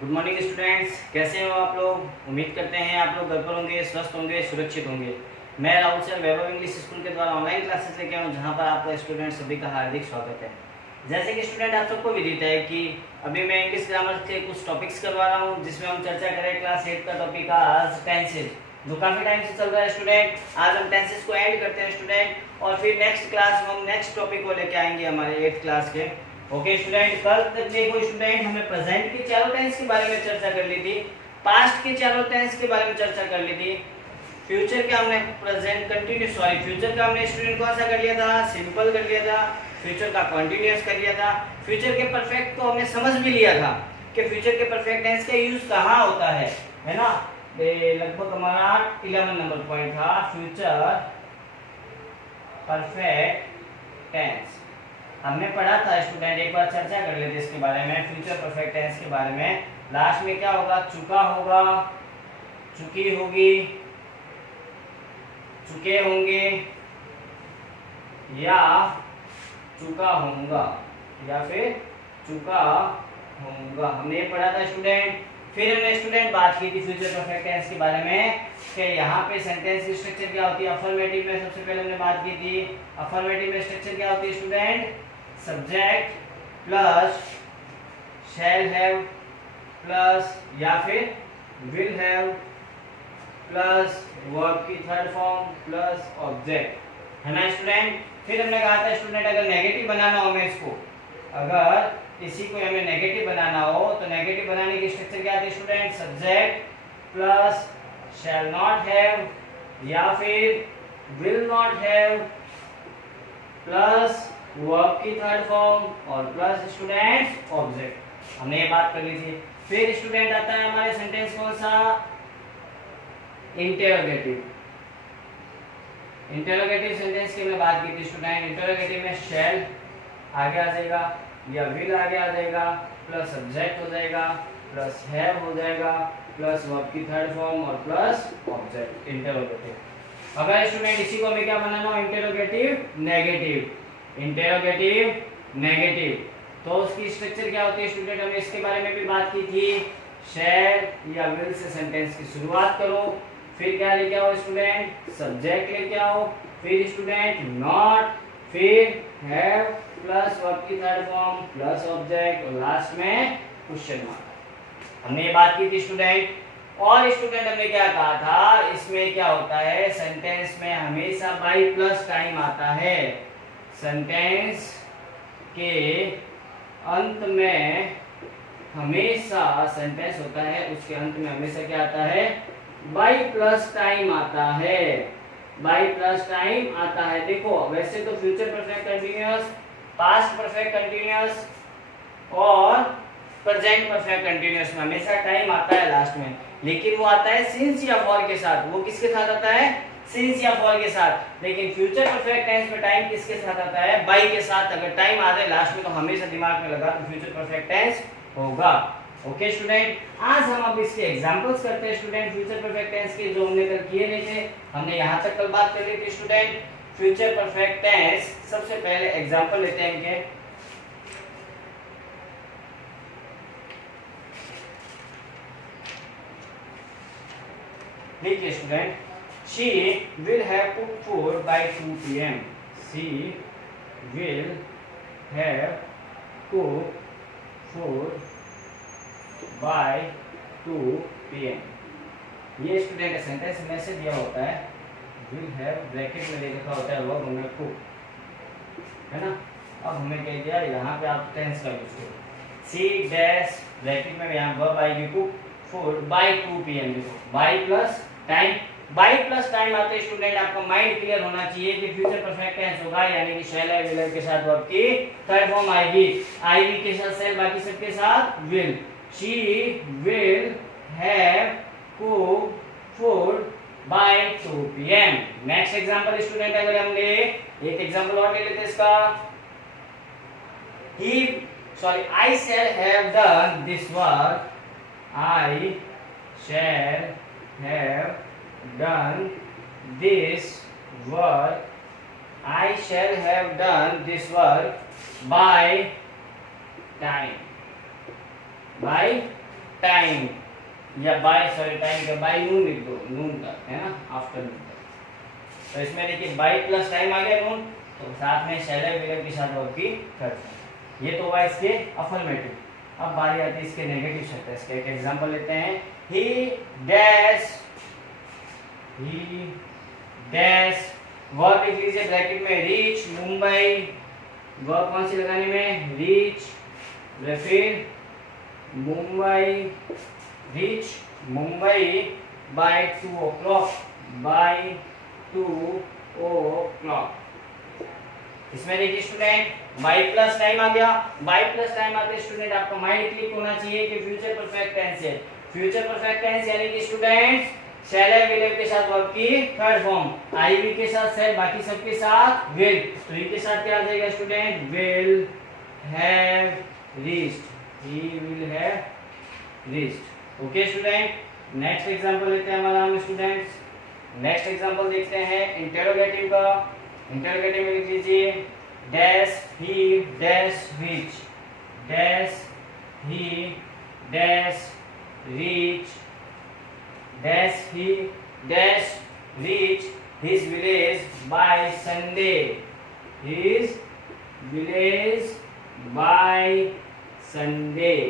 Good morning students, कैसे हो आप लोग। उम्मीद करते हैं आप लोग घर पर होंगे, स्वस्थ होंगे, सुरक्षित होंगे। मैं राहुल सर वैभव इंग्लिश स्कूल के द्वारा ऑनलाइन क्लासेस लेके आया हूँ, जहाँ पर आपका स्टूडेंट सभी का हार्दिक स्वागत है। जैसे कि स्टूडेंट आप सबको विदित है कि अभी मैं इंग्लिश ग्रामर के कुछ टॉपिक्स करवा रहा हूँ, जिसमें हम चर्चा करें क्लास 8 का टॉपिक आज टेंसेज, जो काफी टाइम से चल रहा है स्टूडेंट। आज हम टेंसेज को एंड करते हैं स्टूडेंट, और फिर नेक्स्ट क्लास में हम नेक्स्ट टॉपिक को लेके आएंगे हमारे 8th क्लास के। ओके स्टूडेंट, कल तक देखो स्टूडेंट हमने प्रेजेंट के चारों टेंस के बारे में चर्चा कर ली थी, पास्ट के चारों टेंस के बारे में चर्चा कर ली थी, फ्यूचर के हमने फ्यूचर का हमने स्टूडेंट कौन सा कर लिया था, सिंपल कर लिया था, फ्यूचर का कंटिन्यूअस कर लिया था, फ्यूचर के परफेक्ट को हमने समझ भी लिया था कि फ्यूचर के परफेक्ट टेंस का यूज कहाँ होता है ना। लगभग हमारा 11 नंबर पॉइंट था, फ्यूचर परफेक्ट टेंस हमने पढ़ा था स्टूडेंट। एक बार चर्चा कर लेते इसके बारे में, फ्यूचर परफेक्ट टेंस के बारे में। लास्ट में क्या होगा, चुका होगा, चुकी होगी, चुके होंगे, या चुका होऊंगा, या फिर चुका होऊंगा, हमने ये पढ़ा था स्टूडेंट। फिर हमने स्टूडेंट बात की थी फ्यूचर परफेक्ट टेंस के बारे में कि यहाँ पे सेंटेंस की स्ट्रक्चर क्या होती है। अफर्मेटिव में सबसे पहले हमने बात की थी, अफर्मेटिव में स्ट्रक्चर क्या होती है student, subject plus shall have plus या फिर विल हैव प्लस वर्ब की थर्ड फॉर्म प्लस ऑब्जेक्ट, है ना स्टूडेंट। फिर हमने कहा था स्टूडेंट अगर नेगेटिव बनाना हो हमें इसको, अगर इसी को हमें नेगेटिव बनाना हो तो नेगेटिव बनाने की स्ट्रक्चर क्या थी student, subject plus shell not have या फिर will not have plus verb की थर्ड फॉर्म और प्लस स्टूडेंट ऑब्जेक्ट, हमने ये बात कर ली थी। फिर स्टूडेंट आता है हमारे सेंटेंस कौन सा, इंटेरोगेटिव। इंटेरोगेटिव सेंटेंस की हमने बात की थी स्टूडेंट। इंटेरोगेटिव में शैल आगे आ जाएगा या विल आगे आ जाएगा, प्लस सब्जेक्ट हो जाएगा, प्लस हैव हो जाएगा, प्लस वर्ब की थर्ड फॉर्म और प्लस ऑब्जेक्ट, इंटेरोगेटिव। अगर स्टूडेंट इसी को हमें क्या बनाना हो, इंटेरोगेटिव नेगेटिव, इंटेरोगेटिव नेगेटिव, तो उसकी स्ट्रक्चर क्या होती है स्टूडेंट, हमने इसके बारे में भी बात की थी। शैल या विल से सेंटेंस की शुरुआत करो, फिर क्या लेके आओ स्टूडेंट, सब्जेक्ट लेके आओ, फिर स्टूडेंट नॉट, फिर हैव प्लस वर्ब की थर्ड फॉर्म प्लस ऑब्जेक्ट और लास्ट में क्वेश्चन मार्क, हमने ये बात की थी स्टूडेंट। और स्टूडेंट हमने क्या कहा था, इसमें क्या होता है, सेंटेंस में हमेशा बाई प्लस टाइम आता है। सेंटेंस के अंत में हमेशा सेंटेंस होता है, उसके अंत में हमेशा क्या आता है, बाई प्लस टाइम आता है, बाई प्लस टाइम आता है। देखो वैसे तो future perfect continuous, past perfect continuous और प्रेजेंट परफेक्ट कंटिन्यूअस में हमेशा टाइम आता है लास्ट में, लेकिन वो आता है सिंस या फॉर के साथ। वो किसके साथ आता है, सिंस या फॉर के साथ। लेकिन फ्यूचर परफेक्ट टेंस में टाइम किसके साथ आता है, बाई के साथ। अगर टाइम आ जाए लास्ट में तो हमेशा दिमाग में लगा तो फ्यूचर परफेक्ट टेंस होगा। ओके स्टूडेंट, आज हम अब इसके एग्जांपल्स करते हैं स्टूडेंट, फ्यूचर परफेक्ट टेंस के, जो हमने कल किए नहीं थे। हमने यहाँ तक कल बात कर ली थी स्टूडेंट फ्यूचर परफेक्ट टेंस। सबसे पहले एग्जांपल लेते हैं इनके। देखिए student, she will have cooked food by 2 p.m. she will have cooked food by 2 p.m. ये स्टूडेंट का सेंटेंस में से दिया होता है, will have ब्रैकेट में दे रखा होता है वर्ब हमें cook, है ना। अब हमें कह दिया यहाँ पे आप टेंस का यूज करो, she डैश ब्रैकेट में यहाँ वर्ब आएगी cook food by 2 p.m. देखो by plus time, by plus time आते स्टूडेंट आपका माइंड क्लियर होना चाहिए कि फ्यूचर परफेक्ट टेंस होगा, यानी कि शैल है विल के साथ वर्ब की थर्ड फॉर्म आएगी, आईवी के साथ शैल, बाकी सबके साथ will. She will have cooked food by 2 p.m. Next example student, अगर हम ले एक एग्जांपल और ले लेते इसका, I shall have done this work, I shall have done this work, I shall have done this work by time, by time, या by time का बाय नून लिख दो, नून तक है ना, आफ्टर नून तक। तो इसमें देखिए बाय प्लस टाइम आ गया नून, तो साथ में शैल है विलय के साथ वर्ब की थर्ड फॉर्म। ये तो हुआ इसके अफर्मेटिव। अब बारी आती है इसके नेगेटिव शब्द। इसके एक एग्जांपल लेते हैं। ही डैश वर्ब लिख लीजिए ब्रैकेट में, रीच मुंबई, वर्ब कौन सी लगाने में, रीच, फिर Mumbai, reach Mumbai by 2 o'clock, by 2 o'clock। इसमें देखिए स्टूडेंट बाय प्लस टाइम आ गया। बाय प्लस टाइम आते स्टूडेंट आपका माइंड क्लिक होना चाहिए कि फ्यूचर परफेक्ट टेंस है। फ्यूचर परफेक्ट टेंस यानी कि स्टूडेंट्स शैल है विल के साथ वर्ब की थर्ड फॉर्म, आई वी के साथ शैल, बाकी सबके साथ विल। तो इनके साथ क्या आ जाएगा student, will have reached, he will have reached. Okay student, next example लेते हैं हमारा हम स्टूडेंट्स। नेक्स्ट एग्जांपल देखते हैं इंटरोगेटिव का। इंटरोगेटिव में लिख लीजिए dash he dash reach, dash he dash reach, dash he dash reach his village by Sunday, his village by Sunday।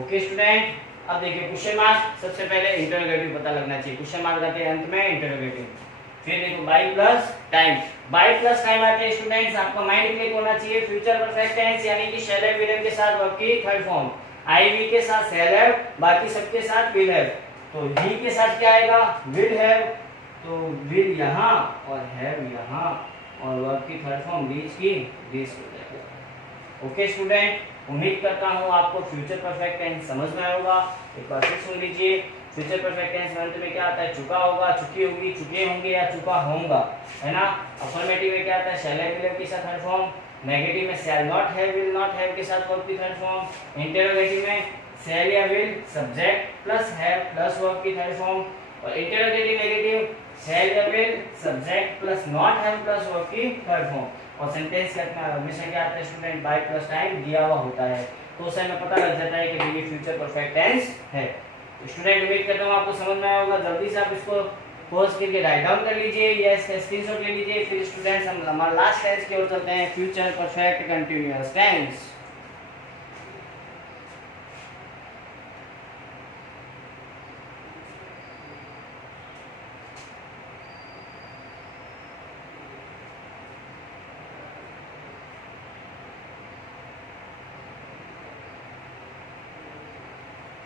Okay student, अब देखिए क्वेश्चन मार्क, सबसे पहले इंटरोगेटिव पता लगना चाहिए। क्वेश्चन मार्क आते हैं अंत में इंटरोगेटिव। फिर देखो by plus time, by plus time आते हैं स्टूडेंट्स आपका माइंड क्लिक होना चाहिए फ्यूचर परफेक्ट टेंस यानी कि शैल हैव विल हैव के साथ वर्ब की थर्ड फॉर्म, आई वी के साथ शैल हैव, बाकी सबके साथ विल हैव। तो ही के साथ क्या आएगा, विल हैव, तो विल यहाँ और हैव यहाँ, और वर्ब की थर्ड फॉर्म रीच की रीच हो जाएगा। ओके स्टूडेंट, उम्मीद करता हूँ आपको फ्यूचर परफेक्ट टेंस समझ में आया होगा। एक बार फिर सुन लीजिए। फ्यूचर परफेक्ट टेंस में अंत में क्या आता है, चुका होगा, चुकी होगी, चुके होंगे या चुका होगा, है ना। अफर्मेटिव में क्या आता है, शैल हैव विल हैव के साथ थर्ड फॉर्म। नेगेटिव में शैल not have will not have के साथ वर्ब की थर्ड फॉर्म। इंटरोगेटिव में शैल या will subject plus have plus verb की थर्ड फॉर्म। और इंटरोगेटिव नेगेटिव शैल या will subject plus not have plus verb की थर्ड फॉर्म। और सेंटेंस का हमेशा क्या आता है स्टूडेंट, बाय प्लस टाइम दिया हुआ होता है, तो उससे हमें पता लग जाता है कि ये फ्यूचर परफेक्ट टेंस है। तो स्टूडेंट उम्मीद करता हूँ आपको समझ में आया होगा। जल्दी से आप इसको पॉज करके राइट डाउन कर लीजिए या इसका स्क्रीनशॉट ले लीजिए। फिर स्टूडेंट्स हम हमारा लास्ट टेंस की ओर चलते हैं, future perfect continuous tense.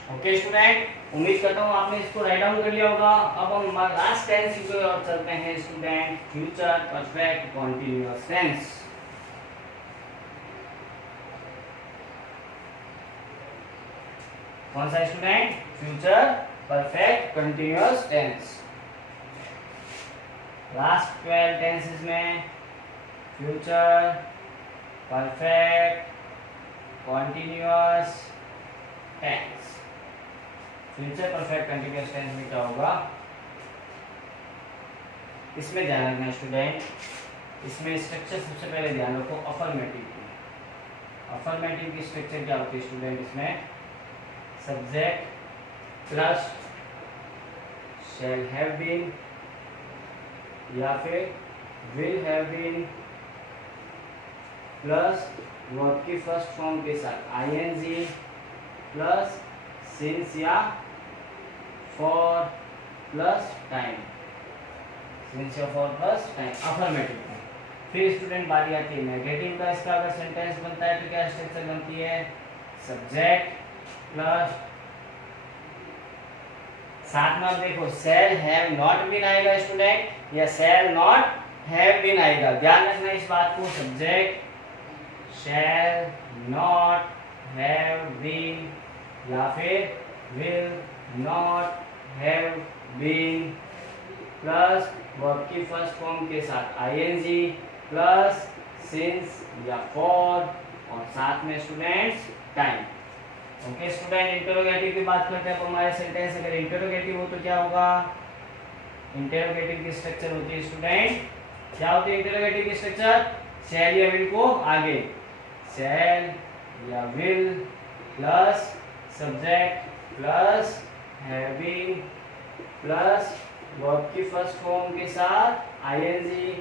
Okay student, उम्मीद करता हूँ आपने इसको राइट डाउन कर लिया होगा। अब हम हमारा लास्ट टेंस की ओर चलते हैं student, future perfect continuous tense. कौन सा student, future perfect continuous tense. Last 12 tenses में future perfect continuous tense. Future perfect continuous tense में क्या होगा, इसमें ध्यान रखना स्टूडेंट, इसमें स्ट्रक्चर सबसे पहले ध्यान रखो अफर्मेटिव की। अफर्मेटिव की स्ट्रक्चर क्या होती है स्टूडेंट, इसमें subject plus shall have been या फिर will have been plus verb की फर्स्ट फॉर्म के साथ आईएनजी प्लस सिंस या फॉर प्लस टाइम, सिंस या फॉर प्लस टाइम, अफर्मेटिव। फिर स्टूडेंट बारी आती है नेगेटिव का। इसका अगर सेंटेंस बनता है तो क्या स्ट्रक्चर बनती है, सब्जेक्ट प्लस साथ में आप देखो शैल हैव नॉट बीन आएगा स्टूडेंट या शैल नॉट हैव बीन आएगा। ध्यान रखना इस बात को, subject shall not have been या फिर will not have been plus verb की फर्स्ट फॉर्म के साथ आईएनजी प्लस सिंस या फॉर और साथ में students time. Okay student, interrogative की बात करते हैं। तो हमारे सेंटेंस अगर इंटरोगेटिव हो तो क्या होगा, इंटरोगेटिव की स्ट्रक्चर होती है स्टूडेंट, क्या होती है इंटरोगेटिव की स्ट्रक्चर, शैल या विल को आगे, शैल या will plus subject plus have been plus verb की फर्स्ट फॉर्म के साथ आईएनजी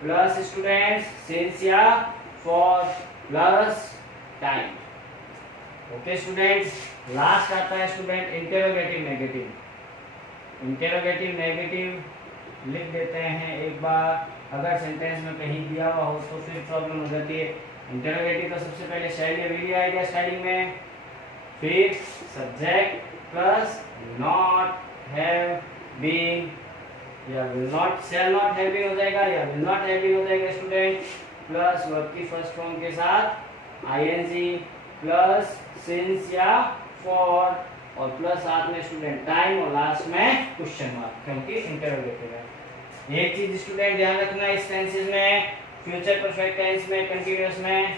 प्लस स्टूडेंट्स सिंस या for plus time. Okay student, last आता है student interrogative negative. Interrogative negative लिख देते हैं एक बार, अगर सेंटेंस में कहीं दिया हुआ हो तो फिर प्रॉब्लम हो जाती है। इंटेरोगेटिव का सबसे पहले शैल या विल आएगा स्टार्टिंग में, फिर subject plus not have been या will not, shall not have been हो जाएगा या विल नॉट हैव बीन हो जाएगा स्टूडेंट, प्लस वर्ब की फर्स्ट फॉर्म के साथ आईएनजी प्लस सिंस या फॉर और प्लस साथ में स्टूडेंट टाइम और लास्ट में क्वेश्चन मार्क, क्योंकि इंटरोगेटिव है। एक चीज स्टूडेंट ध्यान रखना इस टेंसेस में, फ्यूचर परफेक्ट टेंस में, कंटीन्यूअस में,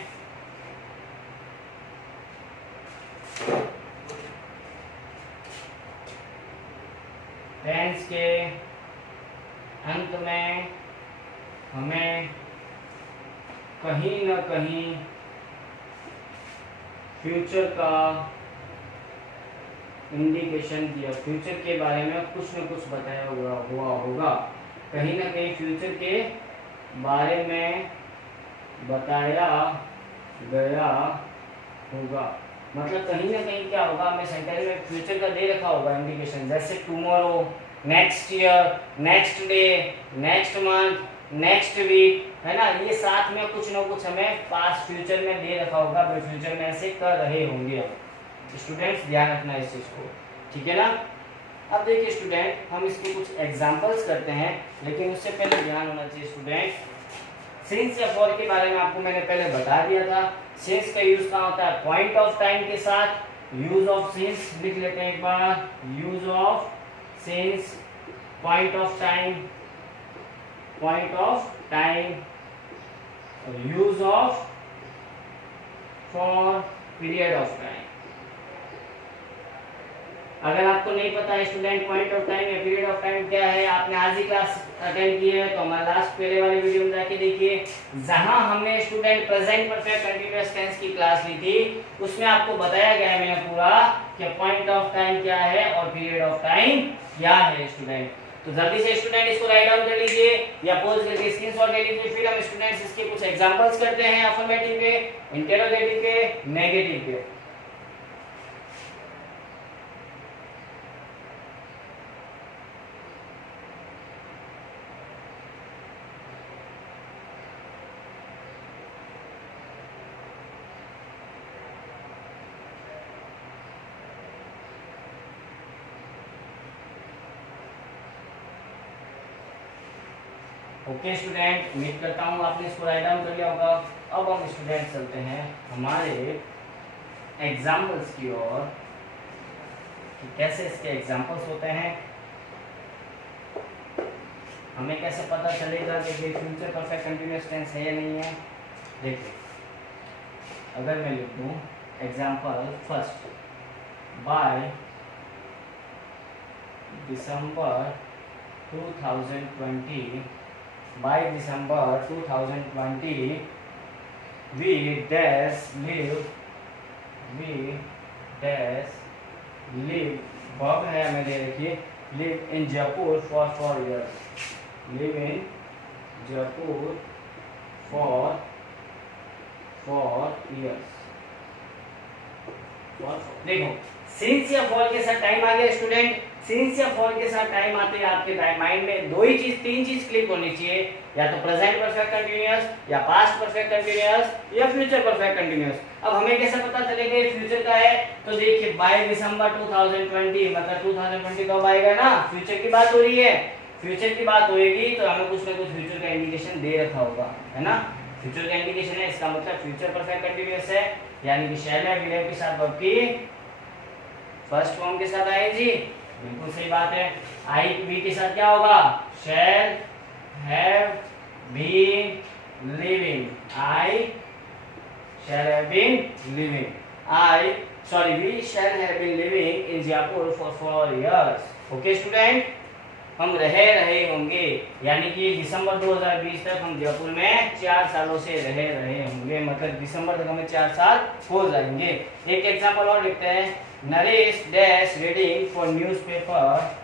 टेंस के अंत में हमें कहीं न कहीं फ्यूचर का इंडिकेशन दिया, फ्यूचर के बारे में कुछ न कुछ बताया हुआ होगा, कहीं ना कहीं फ्यूचर के बारे में बताया गया होगा। मतलब कहीं ना कहीं क्या होगा, हमें सेंटेंस में फ्यूचर का दे रखा होगा इंडिकेशन, जैसे tomorrow, next year, next day, next month, next week, है ना, ये साथ में कुछ ना कुछ हमें पास्ट फ्यूचर में दे रखा होगा, वे फ्यूचर में ऐसे कर रहे होंगे। अब स्टूडेंट्स ध्यान रखना इस चीज को, ठीक है ना। अब देखिए स्टूडेंट, हम इसके कुछ एग्जांपल्स करते हैं, लेकिन उससे पहले ध्यान होना चाहिए स्टूडेंट, सिंस या फॉर के बारे में आपको मैंने पहले बता दिया था। सिंस का यूज कहाँ होता है, पॉइंट ऑफ टाइम के साथ। यूज ऑफ सिंस लिख लेते हैं एक बार, use of since, point of time, point of time, use of for, period of time. अगर आपको नहीं पता है स्टूडेंट पॉइंट ऑफ टाइम या पीरियड ऑफ टाइम क्या है, आपने आज ही क्लास अटेंड की है तो हमारा लास्ट पहले वाली वीडियो में जाके देखिए, जहां हमने student present perfect continuous tense की क्लास ली थी, उसमें आपको बताया गया है मैंने पूरा कि पॉइंट ऑफ टाइम क्या है और पीरियड ऑफ टाइम क्या है स्टूडेंट। तो जल्दी से स्टूडेंट इसको राइट डाउन कर लीजिए या पॉज करके स्क्रीनशॉट ले लीजिए, फिर हम स्टूडेंट्स इसके कुछ एग्जांपल्स करते हैं, अफर्मेटिव के, इंटेरोगेटिव के, नेगेटिव के। ओके स्टूडेंट, उम्मीद करता हूँ आपने इसको राइट डाउन कर लिया होगा। अब हम स्टूडेंट चलते हैं हमारे एग्जाम्पल्स की ओर कि कैसे इसके एग्जाम्पल्स होते हैं, हमें कैसे पता चलेगा कि ये फ्यूचर परफेक्ट कंटीन्यूअस टेंस है या नहीं है। देखिए, अगर मैं लिख दूँ example first, by December 2020, by December 2020 we dash live verb है हमें दे रखिए, live in Jaipur for 4 years, live in Jaipur for 4 years। देखो सिंस या फॉर के साथ टाइम आ गया स्टूडेंट, सिंस या फॉर के साथ टाइम आते हैं आपके माइंड में दो ही चीज, तीन चीज क्लिक होनी चाहिए, या तो प्रेजेंट परफेक्ट कंटीन्यूअस, या पास्ट परफेक्ट कंटीन्यूअस, या फ्यूचर परफेक्ट कंटीन्यूअस। अब हमें कैसे पता चलेगा ये फ्यूचर का है, तो देखिए बाय दिसंबर 2020 मतलब 2020 कब आएगा ना, फ्यूचर की बात हो रही है, फ्यूचर की बात होगी तो हमें कुछ ना कुछ फ्यूचर का इंडिकेशन दे रखा होगा, है ना, फ्यूचर का इंडिकेशन है, इसका मतलब फ्यूचर परफेक्ट कंटीन्यूअस है, यानी कि शैल है विल के साथ वर्ब की फर्स्ट फॉर्म के साथ आएगी, बिल्कुल सही बात है। आई वी के साथ क्या होगा, shall have been living, I shall have been living, we shall have been living in Jaipur for 4 years। ओके स्टूडेंट, हम रह रहे होंगे, यानी कि दिसंबर 2020 तक हम जयपुर में 4 सालों से रह रहे होंगे, मतलब दिसंबर तक हमें 4 साल हो जाएंगे। एक एग्जांपल और लिखते हैं, Naresh dash reading for newspaper,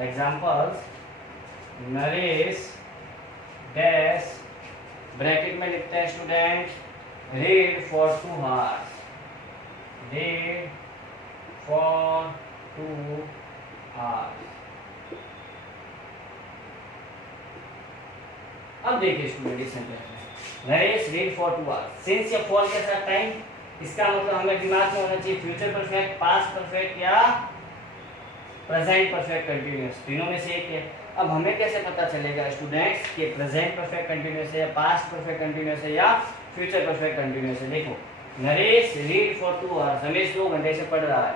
examples, Naresh dash bracket में लिखते हैं student, read for 2 hours, read for 2 hours। अब देखिए स्टूडेंट इस सेंटेंस में, Naresh read for 2 hours, since या फॉर के साथ टाइम, इसका मतलब हमें दिमाग में होना चाहिए फ्यूचर परफेक्ट, पास्ट परफेक्ट या प्रेजेंट परफेक्ट कंटीन्यूअस, तीनों में से एक है। अब हमें कैसे पता चलेगा स्टूडेंट्स कि प्रेजेंट परफेक्ट कंटीन्यूअस है या पास्ट परफेक्ट कंटीन्यूअस है या फ्यूचर परफेक्ट कंटीन्यूअस है? देखो, Naresh read for 2 hours, Ramesh 2 घंटे से पढ़ रहा है।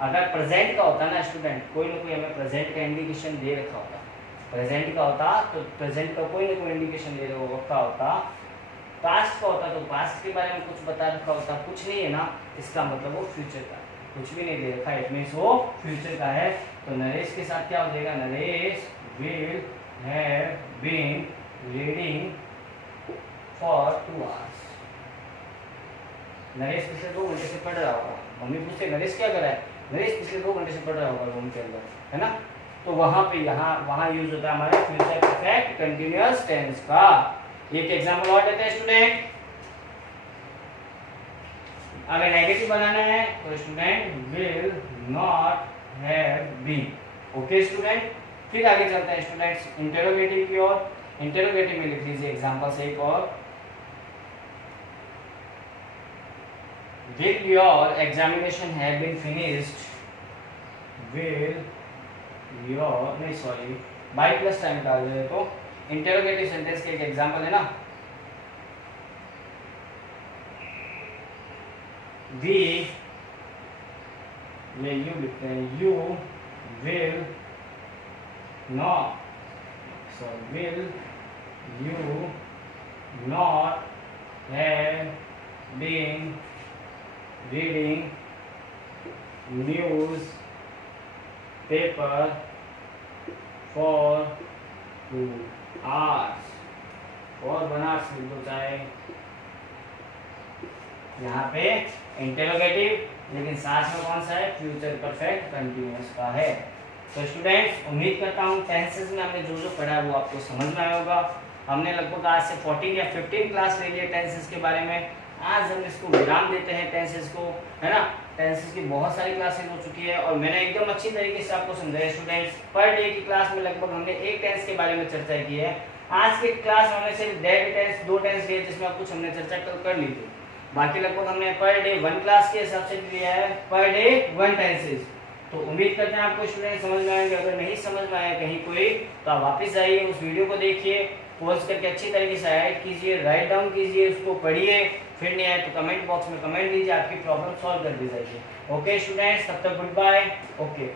अगर प्रेजेंट का होता ना स्टूडेंट, कोई ना कोई हमें प्रेजेंट का इंडिकेशन दे रखा होता, प्रेजेंट का होता तो प्रेजेंट का कोई ना कोई इंडिकेशन दे रखा होता, पास्ट का होता तो पास्ट के बारे में कुछ बता रखा होता, कुछ नहीं है ना, इसका मतलब वो फ्यूचर का, कुछ भी नहीं दे रखा, इट मींस वो फ्यूचर का है। तो नरेश के साथ क्या हो जाएगा, Naresh will have been reading for 2 hours, Naresh पिछले 2 घंटे से पढ़ रहा होगा। मम्मी पूछते नरेश क्या कर रहा है, नरेश पिछले 2 घंटे से पढ़ रहा होगा रूम के अंदर, है ना। तो वहां पे वहां यूज होता है हमारे फ्यूचर परफेक्ट कंटीन्यूअस टेंस का। एक एग्जांपल और देते हैं स्टूडेंट, अगर नेगेटिव बनाना है तो student will not have been. Okay student, फिर आगे चलते हैं स्टूडेंट्स इंटरोगेटिव की ओर। इंटरोगेटिव में लिख लीजिए एग्जांपल से एक और, will your examination have been finished, will your, नहीं सॉरी बाई प्लस टाइम डाल दे तो इंटरोगेटिव सेंटेंस के एक एग्जांपल है ना, दी ये यू लिखते हैं, you will not, sorry will you not have been reading news paper for 2 hours, और बनार्स लिख दो चाहे, यहाँ पे इंटरोगेटिव लेकिन साथ में कौन सा है, फ्यूचर परफेक्ट कंटीन्यूअस का है। तो स्टूडेंट्स उम्मीद करता हूँ टेंसेस में हमने जो जो पढ़ा है वो आपको समझ में आया होगा। हमने लगभग आज से 14 या 15 क्लास ले लिए टेंसेस के बारे में। आज हम इसको विराम देते हैं टेंसेस को, है ना। टेंसेस की बहुत सारी क्लासेस हो चुकी है और मैंने एकदम अच्छी तरीके से आपको समझाया स्टूडेंट्स। पर डे की क्लास में लगभग हमने एक टेंस के बारे में चर्चा की है। आज के क्लास में हमने सिर्फ डेट टेंस 2 टेंस लिए जिसमें कुछ हमने चर्चा कर ली थी, बाकी लगभग हमने पर डे 1 क्लास के हिसाब से लिया है, पर डे 1 टेंसेस। तो उम्मीद करते हैं आपको स्टूडेंट समझ में आएंगे। अगर नहीं समझ में आया कहीं कोई तो आप वापस आइए, उस वीडियो को देखिए, पॉज करके अच्छी तरीके से ऐड कीजिए, राइट डाउन कीजिए, उसको पढ़िए, फिर नहीं आए तो कमेंट बॉक्स में कमेंट दीजिए, आपकी प्रॉब्लम सॉल्व कर दी जाएगी। ओके स्टूडेंट्स, तब तक गुड बाय। ओके।